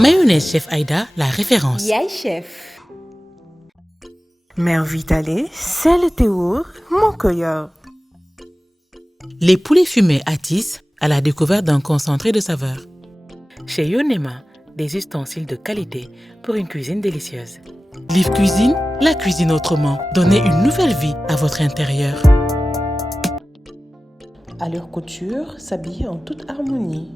Mayonnaise Chef Aïda, la référence. Yaay chef. Mère Vitale, sel te wóor moo ko yor. Les poulets fumés Atis à la découverte d'un concentré de saveurs. Chez Yonema, des ustensiles de qualité pour une cuisine délicieuse. Live Cuisine, la cuisine autrement. Donnez une nouvelle vie à votre intérieur. Allure Couture s'habille en toute harmonie.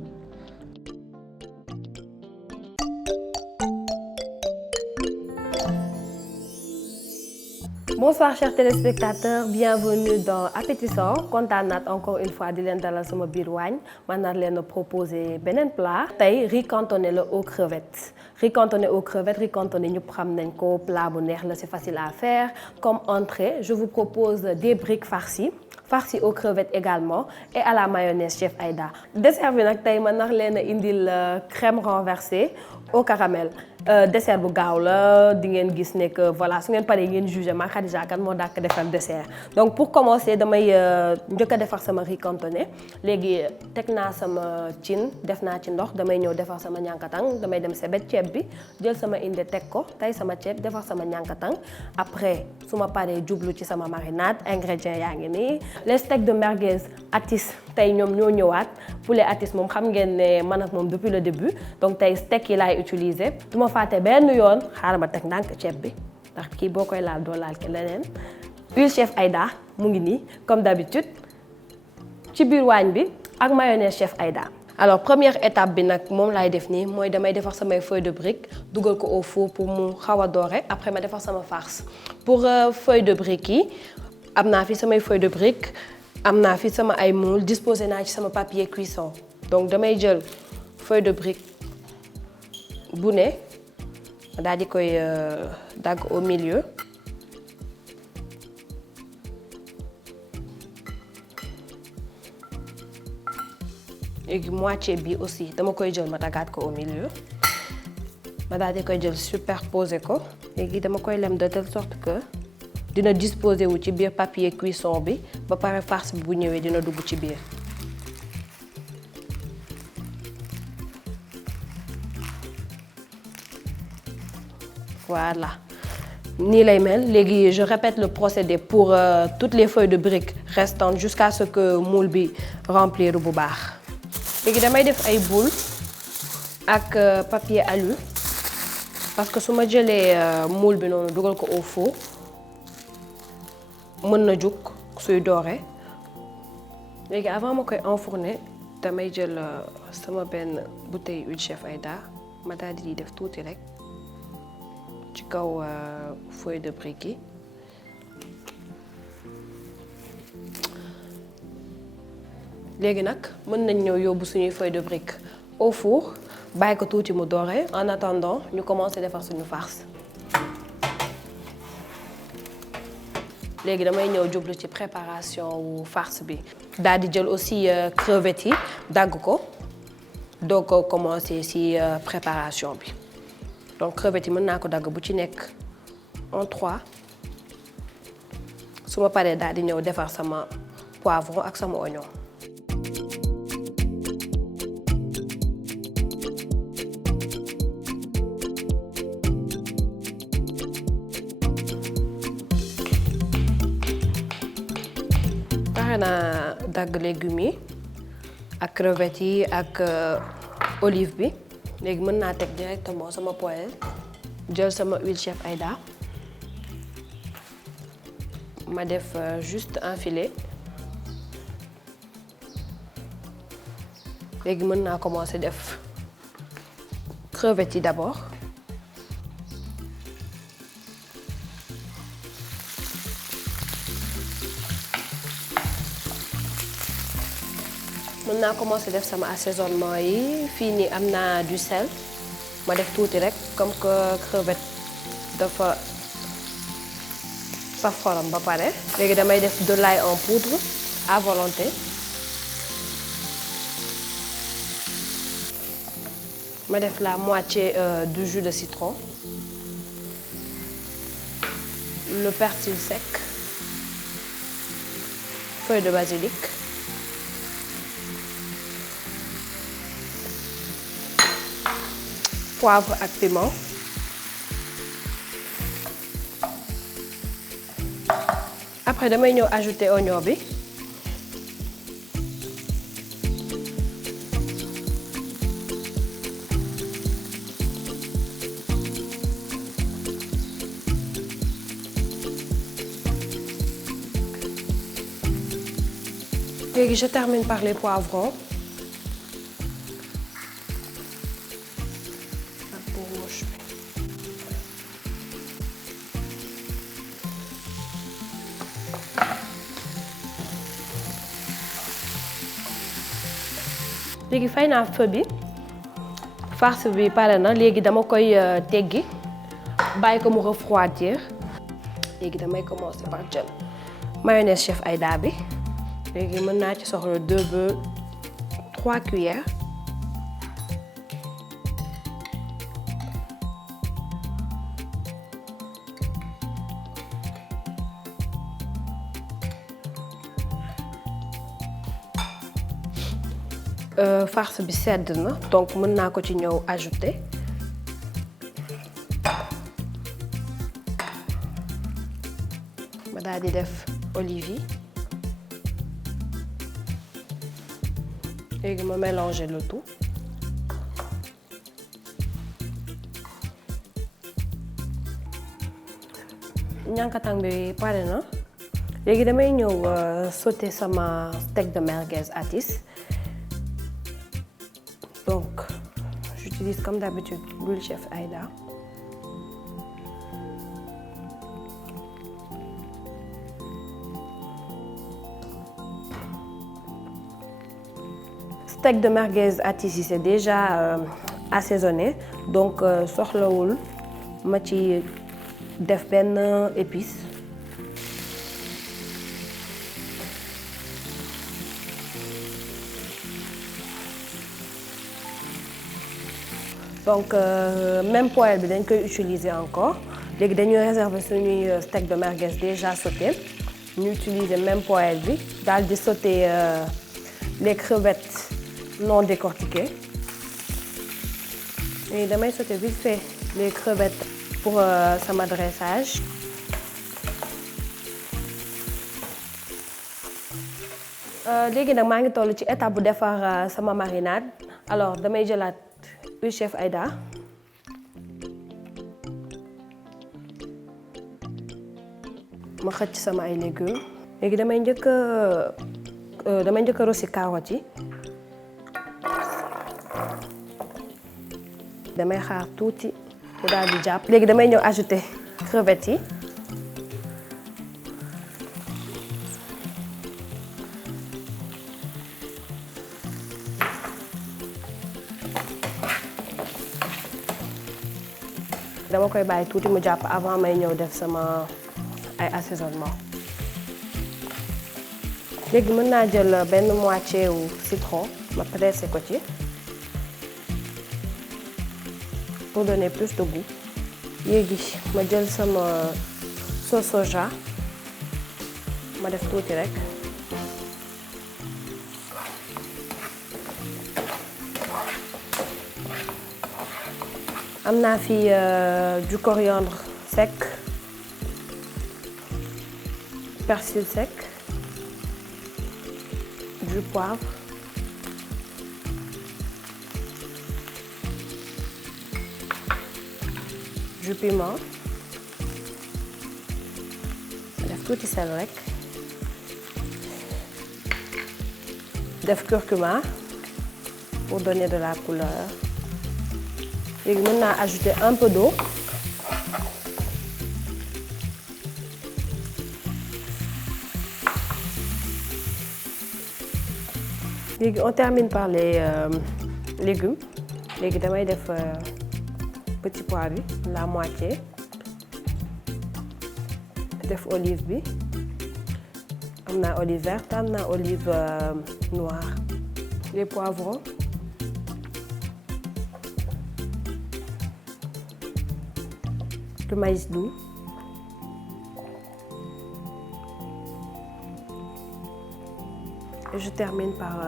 Bonsoir chers téléspectateurs, bienvenue dans Appétissant. Kontaan naat encore une fois di leen dalal sama biir waañ man nar leen a proposer beneen plat. Tey riz cantonné la aux crevettes. Riz cantonné aux crevettes, riz cantonné ñëpp xam nañ ko, plat bu neex la, c'est facile à faire. Comme entrée, je vous propose des briques farcies aux crevettes également et à la mayonnaise Chef Aïda. Dessert bi nag tey man nar leen a indil crème renversée au caramel. Dessert bu gaaw la di ngeen gis ne que voilà su ngeen paree ngeen jugé ma Khadija kan moo dàkk defar dessert. Donc pour commencer damay njëkk a defar sama riz cantonné léegi teg naa sama cin def naa ci ndox damay ñëw defar sama ñànkatang damay dem sebet ceeb bi jël sama inde teg ko tey sama ceeb defar sama ñànkatang après su ma paree jublu ci sama marinade ingrédients yaa ngi nii. Les steaks de merguez Atis tey ñoom ñoo ñëwaat poulet Atis moom xam ngeen ne man ak moom depuis le début donc tey steak yi laay utiliser. Fàtte benn yoon xaaral ma teg ndànk ceeb bi ndax kii boo koy laal doo laal ki leneen huile Chef Aïda mu ngi nii comme d'habitude ci biir waañ bi ak mayonnaise Chef Aïda. Alors première étape bi nag moom laay def nii mooy damay defar samay feuilles de brique dugal ko au four pour mu xaw a doore après ma defar sama farce pour feuilles de brique yi am naa fi samay feuilles de brique am naa fi sama ay moule disposé naa ci sama papier cuisson donc damay jël feuille de brique bu ne daal di koy dagg au milieu léegi moitié bi aussi dama koy jël ma daggaat ko au milieu ma daal di koy jël superposer ko léegi dama koy lem de telle sorte que dina disposer wu ci biir papier cuisson bi ba pare farce bi bu ñëwee dina dugg ci biir. Voilà nii lay mel léegi je répète le procédé pour toutes les feuilles de brique restantes jusqu'à ce que moule bi remplir bu baax. léegi damay def ay boule ak papier alu parce que su ma jëlee moule bi noonu dugal ko au four mën na jug suy doore léegi avant ma koy enfourner damay jël sama benn bouteille huile Chef Aïda ma daal di def tuuti rek. ci kaw feuille de brique yi léegi nag mën nañ ñëw yóbbu suñuy feuille de brique au four bàyyi ko tuuti mu doore en attendant ñu commencer defar suñu farce léegi damay ñëw jublu ci préparation wu farce bi daal di jël aussi crevettes yi dagg ko doog ko commencer ci préparation bi. Donc crevettes yi mën naa ko dagg bu ci nekk en 3 su ma paree daal di ñëw defar sama poivron ak sama oignon. pare naa dagg légumes yi ak crevettes yi ak olive bi. léegi mën naa teg directement sama poêle jël sama huile Chef Aïda ma def juste un filet léegi mën naa commencer def crevettes yi d'abord mën naa commencer def sama assaisonnement yi fii nii am naa du sel ma def tuuti rek comme que crevette dafa saf xorom ba pare léegi damay def de l'ail en poudre à volonté ma def la moitié du jus de citron le persil sec feuille de basilic poivre ak piment. Après damay ñëw ajouter oignon bi. Léegi je termine par les poivrons. léegi fay naa feu bi farce bi pare na léegi dama koy teggi bàyyi ko mu refroidir léegi damay commencer par jël mayonnaise chef Aïda bi léegi mën naa ci soxla 2 ba 3 cuillères farce bi sedd na donc mën naa ko ci ñëw ajouter ma daal di def olive yi léegi ma mélanger le tout ñankatang bi pare na léegi damay ñëw sauter sama steak de merguez atis. Donc, j'utilise comme d'habitude l'huile chef Aïda. Steak de merguez atis c'est déjà assaisonné, donc soxlawul ma ci def benn épice. Donc même poêle bi dañ koy utiliser encore léegi dañuy réserver suñuy steak de merguez déjà sauté ñu utiliser même poêle bi daal di sauter les crevettes non décortiquées et damay sauter vite fait les crevettes pour sama dressage. léegi nag maa ngi toll ci étape bu defar sama marinade alors damay jëlaat huile chef Aïda ma xëcc sama ay légumes léegi damay njëkk a rossi carottes yi damay xaar tuuti mu daal di jàpp léegi damay ñëw ajouter crevettes yi dama koy bàyyi tuuti mu jàpp avant may ñëw def sama ay assaisonnement léegi mën naa jël benn moitié wu citron ma pressé ko ci pour donner plus de goût léegi ma jël sama sauce soja ma def tuuti rek am naa fi du coriandre sec persil sec du poivre du piment def tuuti sel rek def curcuma pour donner de la couleur léegi mën naa ajouter un peu d'eau léegi on termine par les légumes léegi damay def petit pois bi la moitié def olive bi am naa olive verte am naa olive noire les poivrons le maïs doux et je termine par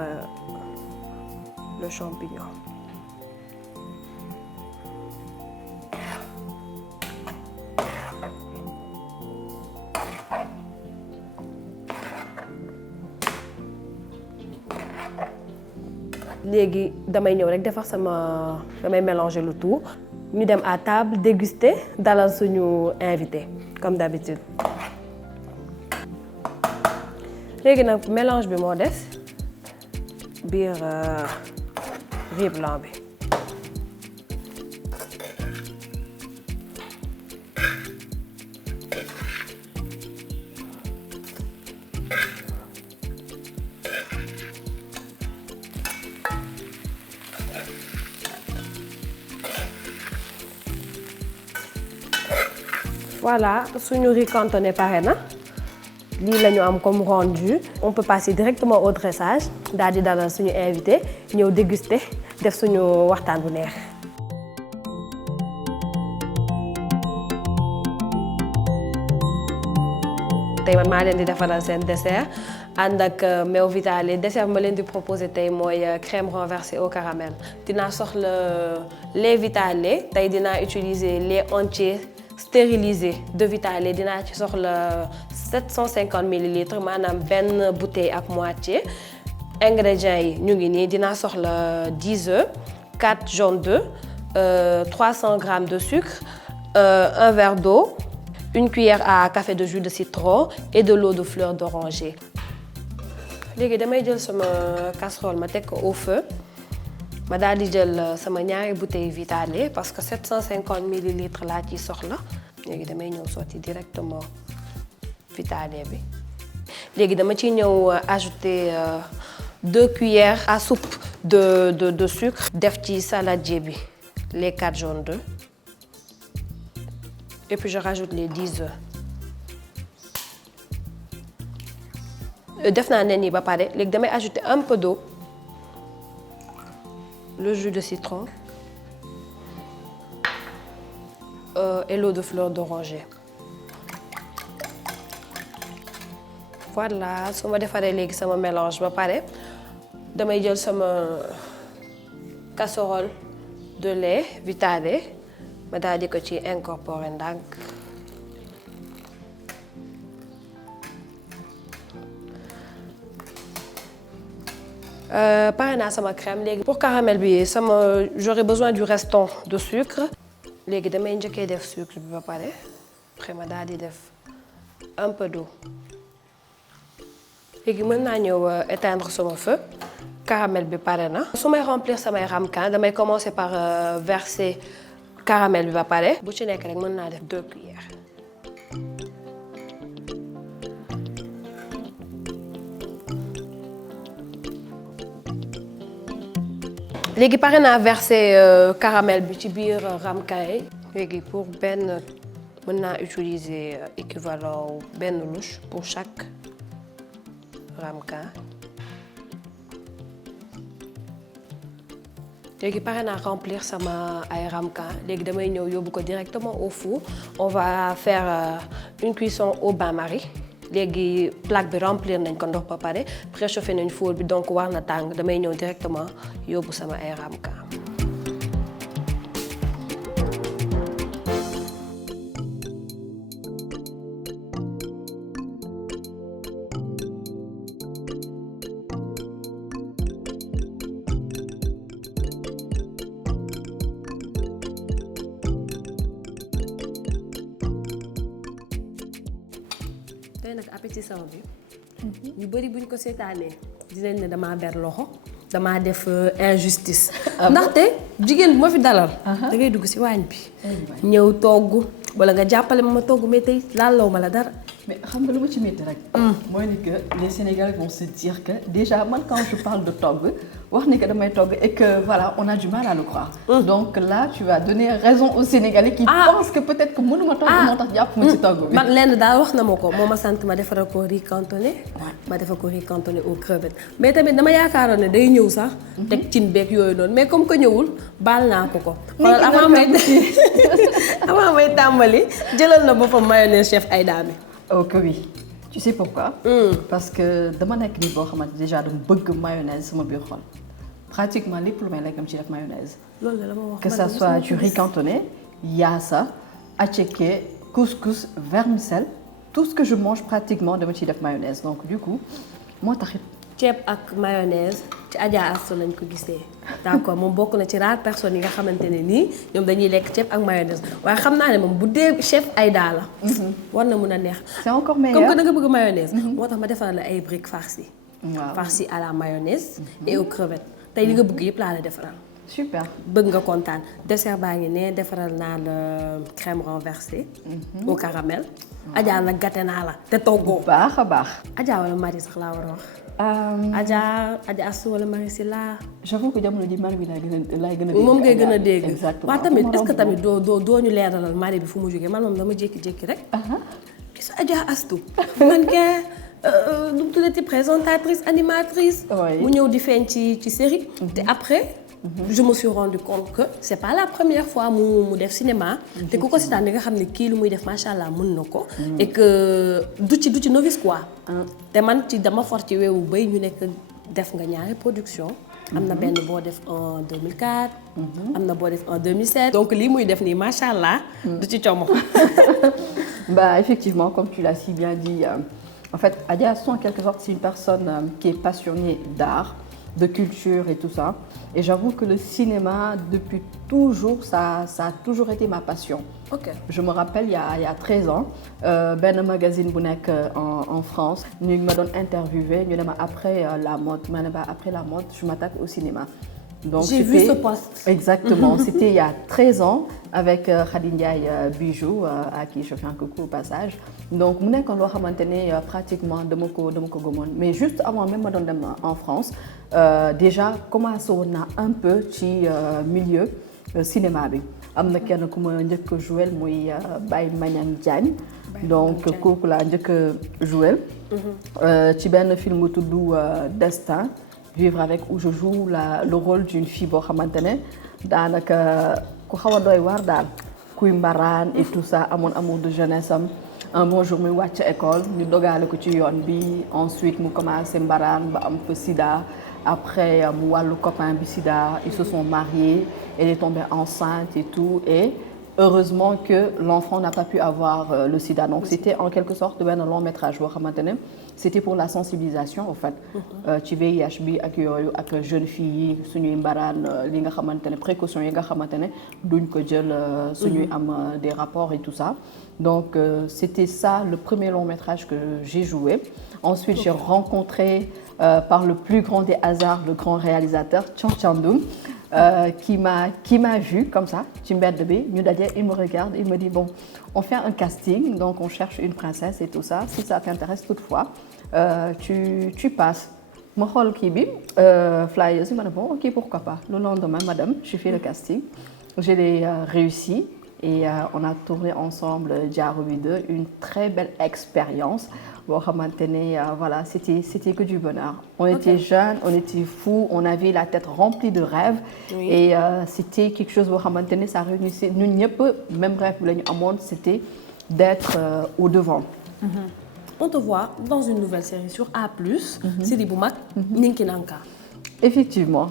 le champignon. léegi damay ñëw rek defar damay mélanger le tout ñu dem à table déguster dalal suñu invité comme d'habitude. léegi nag mélange bi moo des biir riz blanc bi. Voilà, suñu riz cantonné pare na lii la ñu am comme rendu. On peut passer directement au dressage daal di dalal suñu invité ñëw déguster def suñu waxtaan bu neex. tey man maa leen di defaral seen dessert ànd ak meew Vitale. Dessert ma leen di proposer tey mooy crème renversée au caramel. dinaa soxla lait Vitale tey dinaa utiliser lait entier stérilisé de Vitale. dinaa ci soxla 750 ml maanaam benn bouteille ak moitié. ingrédients yi ñu ngi nii dinaa soxla 10 œufs 4 jaunes d'œufs 300 g de sucre un verre d'eau une cuillère à café de jus de citron et de l'eau de fleur d'oranger. léegi damay jël sama casserole ma teg ko au feu ma daal di jël sama ñaari bouteille Vitale parce que 750 ml laa ciy soxla. léegi damay ñëw sotti directement Vitale bi. léegi dama ciy ñëw ajouter 2 cuillères à soupe de sucre. def ci saladier bi les 4 jaunes d'œufs et puis je rajoute les 10 œufs. def naa nen yi ba pare léegi damay ajouter un peu d'eau, le jus de citron et l'eau de fleur d'oranger. Voilà, su ma defaree léegi sama mélange ba pare damay jël sama casserole de lait Vitale ma daal di ko ci incorporer ndànk. pare naa sama crème léegi. pour caramel bi j'aurais besoin du restant de sucre. léegi damay njëkkee def sucre bi ba pare après ma daal di def un peu d'eau. léegi mën naa ñëw éteindre sama feu. caramel bi pare na. su may remplir samay ramequin damay commencer par verser caramel bi ba pare. bu ci nekk rek mën naa def 2 cuillères. léegi pare naa verser caramel bi ci biir ramequin yi. léegi pour benn mën naa utiliser équivalent benn louche pour chaque ramequin. léegi pare naa remplir sama ay ramequin. léegi damay ñëw yóbbu ko directement au four. on va faire une cuisson au bain-marie. léegi plaque bi remplir nañ ko ndox ba pare préchauffé nañ four bi donc war na tàng. damay ñëw directement yóbbu sama ay ramequin. tey nag appétissant bi ñu bari buñ ko seetaanee dinañ ne damaa ber loxo damaa def injustice. ndaxte jigéen bu ma fi dalal. da ngay dugg ci waañ bi. ñëw togg wala nga jàppale ma togg mais tey laalaw ma la dara. mais xam nga lu ma ci métti rek. mooy ni que les Sénégalais vont se dire que déjà man quand je parle de togg wax ni que damay togg et que voilà on a du mal à le croire. donc là tu vas donner raison aux Sénégalais qui pensent que peut-être que mënuma togg moo tax jàpp ma ci togg bi. man lenn daal wax na ma ko moo ma sant ma defaral ko riz cantonné. ma defal ko riz cantonné aux crevettes. mais tamit dama yaakaaroon ne day ñëw sax. teg cin beeg yooyu noonu mais comme que ñëwul baal naa ko ko. xoolal avant may tàmbali jëlal na boppam mayonnaise chef Aïda mi. ok oui tu sais pourquoi. parce que dama nekk nit boo xamante déjà dama bëgg mayonnaise sama biir xol pratiquement lépp lu may lekk am ci def mayonnaise. loolu la ma wax que ça soit du riz cantonné yaasa attiéké couscous vermicelle tout ce que je mange pratiquement dama ciy def mayonnaise donc du coup moo taxit ceeb ak mayonnaise ci Adja Astou lañ ko gisee d'accord moom bokk na ci rare personnes yi nga xamante ne nii ñoom dañuy lekk ceeb ak mayonnaise waaye xam naa ne moom bu dee chef Aïda la war na mun a neex c'est encore meilleur comme que da nga bëgg mayonnaise moo tax ma defal la ay briques farcies farcies à la mayonnaise et aux crevettes tey li nga bëgg yëpp laa la defaral super bëgg nga kontaan dessert baa ngi ne defaral naa la crème renversée au caramel Adja la gâté naa la te toggoo baax a baax Adja wala Marie sax laa war a wax Adja Astou wala Marie Sylla j'avoue que jamono ji Marie bi laay gën a dégg moom ngay gën a dégg exactement waaw tamit est-ce que tamit doo ñu leeralal Marie bi fu mu jógee man moom dama jékki-jékki rek gis Adja Astou mannequin nu mu tuddati présentatrice animatrice mu ñëw di feeñ ci série te après je me suis rendu compte que c'est pas la première fois mu def cinéma te ku ko seetaan di nga xam ne kii lu muy def macha allah mën na ko et que du ci novice quoi te man ci dama for ci weewu bay ñu nekk def nga ñaari production am na benn boo def en 2004 am na boo def en 2007 donc lii muy def nii macha allah du ci como bah effectivement comme tu l'as si bien dit en fait Adja Astou en quelque sorte c'est une personne qui est passionnée d'art de culture et tout ça. Et j'avoue que le cinéma, depuis toujours, ça a toujours été ma passion. Ok. Je me rappelle, il y a 13 ans, ben un magazine en France, nous m'a interviewé, nous après la mode, après la mode, je m'attaque au cinéma. J'ai vu ce poste. Exactement, c'était il y a 13 ans avec Khady Ndiaye Bijou, à qui je fais un coucou au passage. Donc, je suis pratiquement de mon gomon. Mais juste avant même en France, déjà, commencé un peu dans milieu cinéma. am na kenn ku ma njëkk a joué muy Baye Magnane Diagne donc kooku laa njëkk a joué ci benn film bu tudd Destin vivre avec où je joue le rôle d'une fille boo xamante ne daanaka ku xaw a doy waar daal kuy mbaraan et tout ça amoon amour de jeunesse am un bon jour muy wàcc école ñu dogaale ko ci yoon bi ensuite mu commencé mbaraan ba am fa sida après mu wàllu copain bi sida ils se sont mariés elle est tombée enceinte et tout et heureusement que l'enfant n'a pas pu avoir le sida donc c'était en quelque sorte benn long métrage boo xamante ne c'était pour la sensibilisation en fait ci VIH bi ak yooyu ak jeunes filles yi suñuy mbaraan li nga xamante ne précautions yi nga xamante ne duñ ko jël suñuy am des rapports et tout ça donc c'était ça le premier long métrage que j'ai joué ensuite j'ai rencontré par le plus grand des hasards le grand réalisateur Thian Thiandoum qui m'a vu comme ça ci mbedd bi ñu daje il me regarde il me dit bon on fait un casting donc on cherche une princesse et tout ça si ça t'intéresse toutefois tu passes ma xool kii bi flyers yi ma ne bon ok pourquoi pas le lendemain madame j'ai fait le casting je l'ai réussi et on a tourné ensemble Diarou bi 2 une très belle expérience boo xamante ne voilà c'était que du bonheur on était jeunes on était fous on avait la tête remplie de rêves et c'était quelque chose boo xamante ne ça réunissait ñun ñëpp même rêve bi la ñu amoon c'était d'être au devant on te voit dans une nouvelle série sur A+, série bu mag Ninki Nanka. Effectivement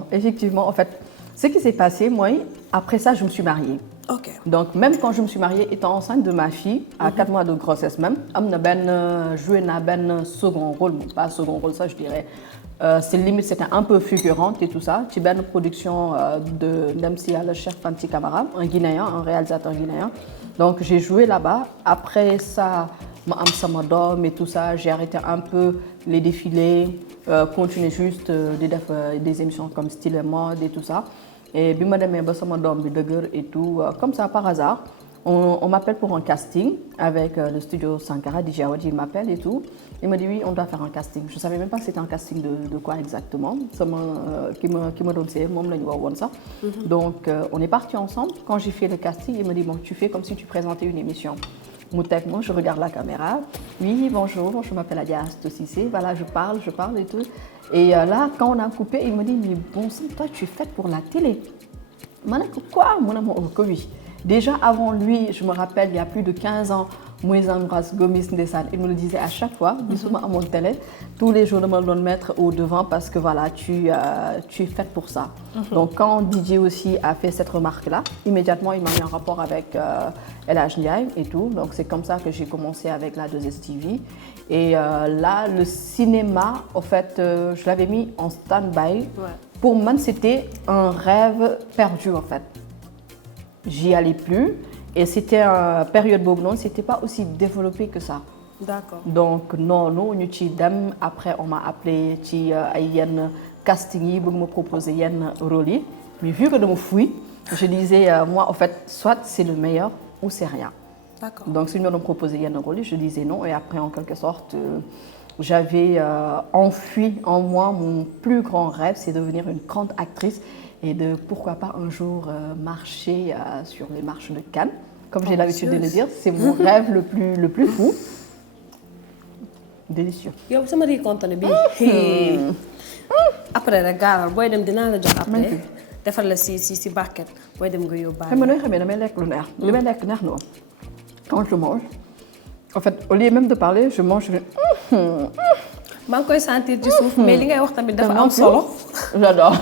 en fait ce qui s'est passé moi après ça je me suis mariée. Ok. Donc même quand je me suis mariée étant enceinte de ma fille à 4 mois de grossesse même am na joué na benn second rôle pas second rôle ça je dirais c'est limite c'était un peu figurante et tout ça ci benn production de ndem si yàlla Cheikh Fanti Camara un Guinéen un réalisateur guinéen donc j'ai joué là-bas après ça ma am sama doom et tout ça j'ai arrêté un peu les défilés continuer juste di def des émissions comme Style et Mode et tout ça et bi ma demee ba sama doom bi dëgër et tout comme ça par hasard on m'appelle pour un casting avec le studio Sankara DJ Awadi il m'appelle et tout il me dit oui on doit faire un casting je savais même pas c'était un casting de quoi exactement sama ki ma doon see moom la ñu wax woon sax donc on est partis ensemble quand j'ai fait le casting il me dit bon tu fais comme si tu présentais une émission mu teg moi je regarde la caméra oui bonjour je m'appelle Adja Astou Cissé voilà je parle et tout et là quand on a coupé il me dit mais bon sang toi tu es faite pour la télé ma ne ko quoi mu ne ma oh que oui déjà avant lui je me rappelle il y a plus de 15 ans Moïse Ambroise Gomis ndeysaan, il me le disait à chaque fois gisuma amoon télé tous les jours dama la doon mettre au devant parce que voilà tu es faite pour ça. Donc quand DJ aussi a fait cette remarque là, immédiatement il m'a mis en rapport avec El Hadj Ndiaye et tout, donc c'est comme ça que j'ai commencé avec la 2STV. Et là le cinéma en fait je l'avais mis en stand-by. Pour moi c'était un rêve perdu en fait. J'y allais plus et c'était une période boobu noonu, c'était pas aussi développé que ça. D'accord. Donc noonu ñu ci dem, après on m'a appelé ci ay yenn casting yi bëgg ma proposer yenn rôle yi, mais vu que dama fuy, je disais moi en fait soit c'est le meilleur ou c'est rien. D'accord. Donc si ñu doon proposer yenn rôle yi, je disais non et après en quelque sorte j'avais enfui en moi mon plus grand rêve, c'est de devenir une grande actrice et de pourquoi pas un jour marcher sur les marches de Cannes. Comme j'ai l'habitude de le dire, c'est mon rêve le plus fou. Délicieux. yow sama riz cantonné bi après rek gaaral booy dem dinaa la jox après defal la si barquette booy dem nga yóbbaale. xam nga nooy xamee damay lekk lu neex. li may lekk neex na quand je mange en fait au lieu même de parler je mange. maa ngi koy sentir ci suuf mais li ngay wax tamit dafa am solo. J'adore.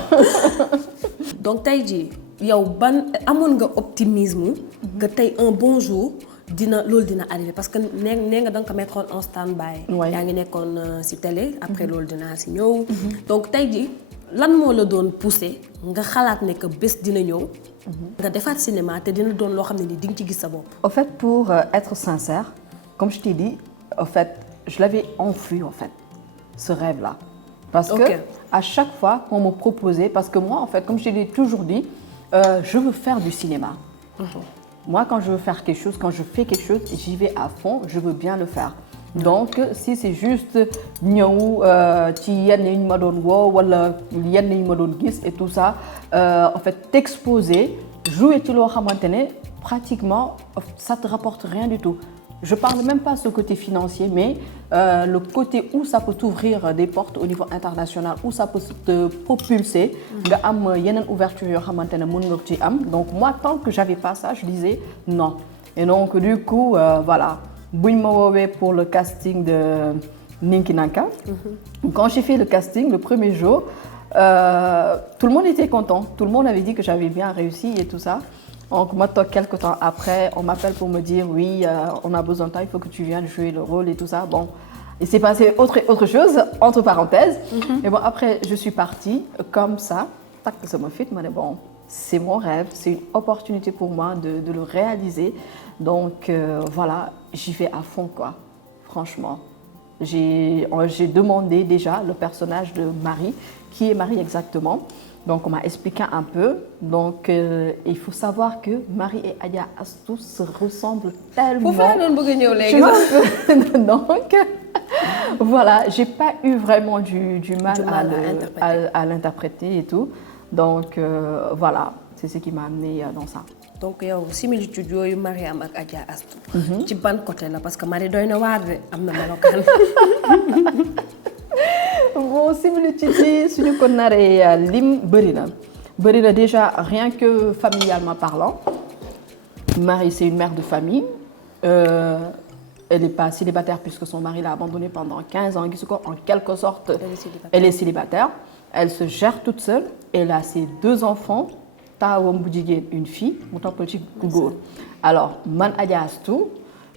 Donc tey jii yow ban amoon nga optimisme que tey un bon jour loolu dina arrivé parce que nee nga da nga ko mettre en stand-by. yaa ngi nekkoon ci télé. après loolu dinaa ci ñëw. donc tey jii lan moo la doon poussé nga xalaat ne que bés dina ñëw. nga defaat cinéma te dina doon loo xam ne ni di nga ci gis sa bopp. En fait pour être sincère comme je t'ai dit en fait je l'avais enfui en fait ce rêve-là. Parce que à chaque fois qu'on me proposait, parce que moi en fait comme je l'ai toujours dit, je veux faire du cinéma. Moi quand je veux faire quelque chose, quand je fais quelque chose, j'y vais à fond, je veux bien le faire. Donc si c'est juste ñëw ci yenn yi ñu ma doon woo wala yenn yi ma doon gis et tout ça, en fait t'exposer, jouer ci loo xamante ne pratiquement ça te rapporte rien du tout. Je parle même pas de ce côté financier, mais le côté où ça peut t'ouvrir des portes au niveau international, où ça peut te propulser, nga am yeneen ouverture yoo xamante ne mën nga ci am. Donc moi, tant que j'avais pas ça, je disais non. Et donc du coup, voilà, buñ ma woowee pour le casting de Ninki Nanka. Quand j'ai fait le casting, le premier jour, tout le monde était content. Tout le monde avait dit que j'avais bien réussi et tout ça. Donc moi, quelques temps après, on m'appelle pour me dire oui, on a besoin de toi, il faut que tu viennes jouer le rôle et tout ça. Bon, il s'est passé autre chose, entre parenthèses. Mais bon, après, je suis partie comme ça. Tac, ça m'a fait, mais bon, c'est mon rêve, c'est une opportunité pour moi de le réaliser. Donc voilà, j'y vais à fond, quoi, franchement. J'ai demandé déjà le personnage de Marie, qui est Marie exactement. Donc on m'a expliqué un peu. Donc il faut savoir que Marie et Adja Astou se ressemblent tellement. Donc voilà, j'ai pas eu vraiment du mal à l'interpréter et tout. Donc voilà, c'est ce qui m'a amené dans ça. Donc yow similitude yooyu Mariam ak Adja Astou. ci ban côté la parce que Marie doy na waar de am na melokaan. Bon similitude yi suñu ko naree lim bëri na déjà rien que familialement parlant. Marie c'est une mère de famille. Elle n'est pas célibataire puisque son mari l'a abandonnée pendant 15 ans. En quelque sorte, elle est célibataire. Elle se gère toute seule. Elle a ses 2 enfants. Taawam bu jigéen, une fille. Mu toppal ci ku góor. Alors man Adja Astou,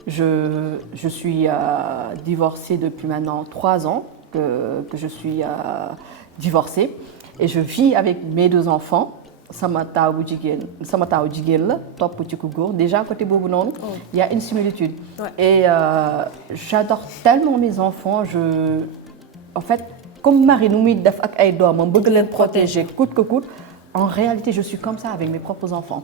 je suis divorcée depuis maintenant 3 ans. Que je suis divorcée et je vis avec mes 2 enfants. Sama taawu jigéen la topp ci ku góor. Déjà côté boobu noonu, il y a une similitude. Et j'adore tellement mes enfants. En fait, comme Marie nu muy def ak ay doomam bëgg leen protéger coûte que coûte, en réalité je suis comme ça avec mes propres enfants.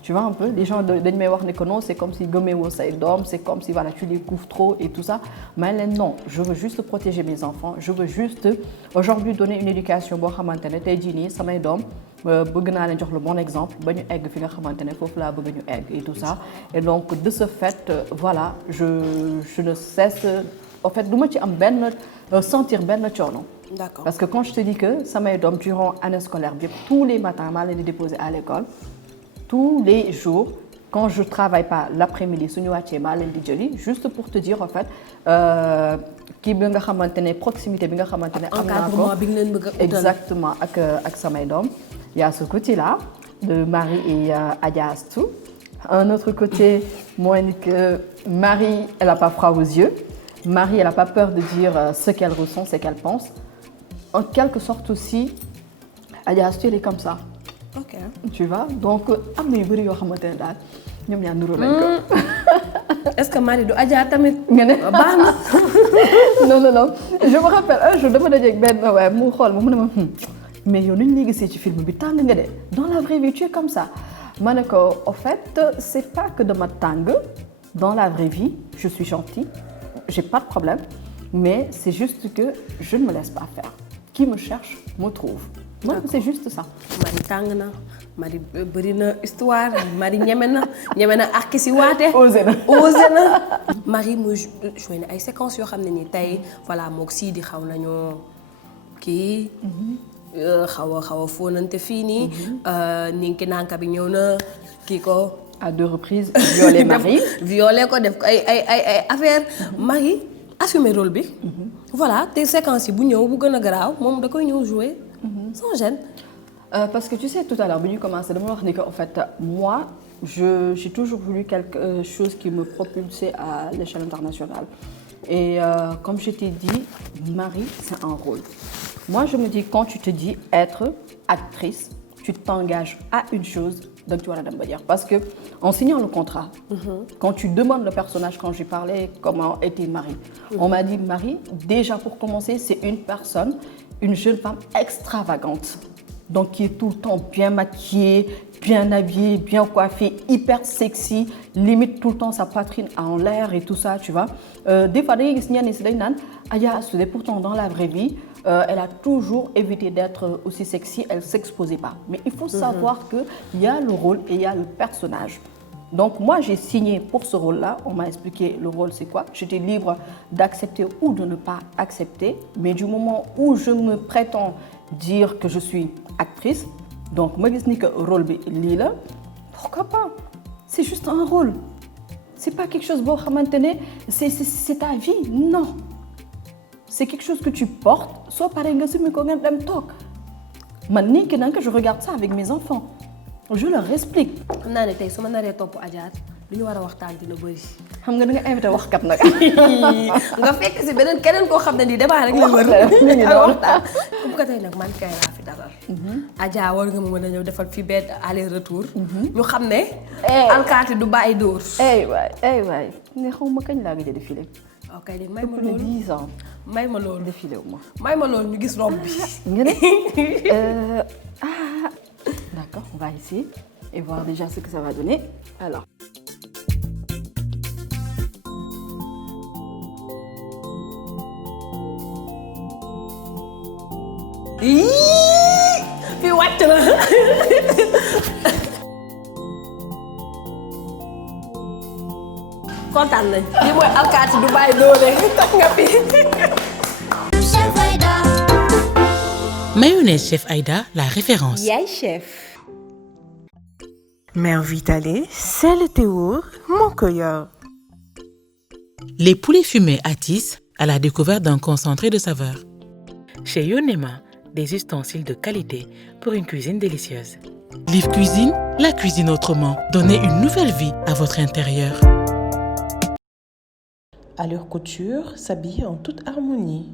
Tu vois un peu, les gens dañ may wax ne que non, c'est comme si gëmewoo say doom, c'est comme si voilà tu les couvres trop et tout ça. Mais non, je veux juste protéger mes enfants. Je veux juste aujourd'hui donner une éducation boo xamante ne tey jii nii samay doom bëgg naa leen jox le bon exemple ba ñu egg fi nga xamante ne foofu laa bëgg ñu egg et tout ça. Et donc de ce fait, voilà, je ne cesse, en fait du ma ci am sentir benn coono. D'accord. Parce que quand je te dis que samay doom durant année scolaire bi tous les matins maa leen di déposer à l'école. Tous les jours, quand je travaille pas l'après-midi suñu wàccee maa leen di jëli juste pour te dire en fait kii bi nga xamante ne proximité bi nga xamante ne am naa ko exactement ak samay doom. Il y a ce côté-là de Marie et Adja Astou. Un autre côté, moi, que Marie, elle n'a pas froid aux yeux. Marie, elle n'a pas peur de dire ce qu'elle ressent, ce qu'elle pense. En quelque sorte aussi, Adja Astou, elle est comme ça. Ok. Tu vois? Donc, am na yu bëri yoo xamante ne daal ñoom ñaar nuroo lañ ko. Est-ce que Marie du Adja tamit. nga ne baax na. non. Je me rappelle un jour dama dajeeg benn waaye mu xool ma mu ne ma mais yow ni ñu lay gisee ci film bi tàng nga de dans la vraie vie tu es comme ça. ma ne ko en fait c'est pas que dama tàng dans la vraie vie je suis gentille j'ai pas de problème mais c'est juste que je ne me laisse pas faire qui me cherche me trouve. Moi c'est juste ça. Marie tàng na Marie bëri na histoire Marie ñeme na ak si waate. osé na. Marie mu joué na ay séquences yoo xam ne nii tey voilà moog Sidi xaw nañoo kii. xaw a fóonante fii nii. ninki nanka bi ñëw na kii ko. à 2 reprises violé Marie. violé ko def ko ay affaire Marie assumé rôle bi. voilà te séquences yi bu ñëw bu gën a garaaw moom da koy ñëw jouer. sans gêne. Parce que tu sais tout à l'heure bi ñu commencé dama wax ni que en fait moi j'ai toujours voulu quelque chose qui me propulsait à l'échelle internationale et comme je t'ai dit Marie c'est un rôle. Moi je me dis quand tu te dis être actrice tu t'engages à une chose donc tu war a dem ba jeex parce que en signant le contrat. Quand tu demandes le personnage quand j'ai parlé comment était Marie. On m'a dit Marie déjà pour commencer c'est une jeune femme extravagante. Donc qui est tout le temps bien maquillée, bien habillée, bien coiffée, hyper sexy, limite tout le temps sa poitrine en l'air et tout ça, tu vois. Des fois, Adja Astou, pourtant dans la vraie vie, elle a toujours évité d'être aussi sexy, elle ne s'exposait pas. Mais il faut savoir qu'il y a le rôle et il y a le personnage. Donc moi j'ai signé pour ce rôle-là, on m'a expliqué le rôle c'est quoi. J'étais libre d'accepter ou de ne pas accepter, mais du moment où je me prétends dire que je suis actrice, donc ma gis ni que rôle bi lii la, pourquoi pas? C'est juste un rôle. C'est pas quelque chose boo xamante ne c'est ta vie, non. C'est quelque chose que tu portes, soo paree nga summi ko nga dem toog. Man nii que je regarde ça avec mes enfants. Je leur explique. xam naa ne tey su ma naree topp Adja lu ñu war a waxtaan dina bëri. xam nga da nga invité waxkat nag. nga fekk si keneen koo xam ne nii débat rek la wër. waxtaan bu ko tey nag man kay laa fi dalal. Adja war nga ma mën a ñëw defal fi benn aller retour. ñu xam ne. alkaati du bàyyi dóor. waay ne xaw ma kañ laa gëj a défilé. ok léegi may ma loolu 10 ans. may ma loolu défilé wu ma. may ma loolu ñu gis robe bi. nga ne d'accord, on va essayer et voir déjà ce que ça va donner. Alors. Fi wàcc na. kontaan nañ. lii mooy alkaati du bàyyi doole tax nga fi. Mayonnaise Chef Aïda, la référence. Yaay chef. Mère Vitale, c'est le théour, mon coeur. Les poulets fumés attissent à la découverte d'un concentré de saveurs. Chez Yonema, des ustensiles de qualité pour une cuisine délicieuse. Liv Cuisine, la cuisine autrement. Donnez une nouvelle vie à votre intérieur. Allure Couture s'habille en toute harmonie.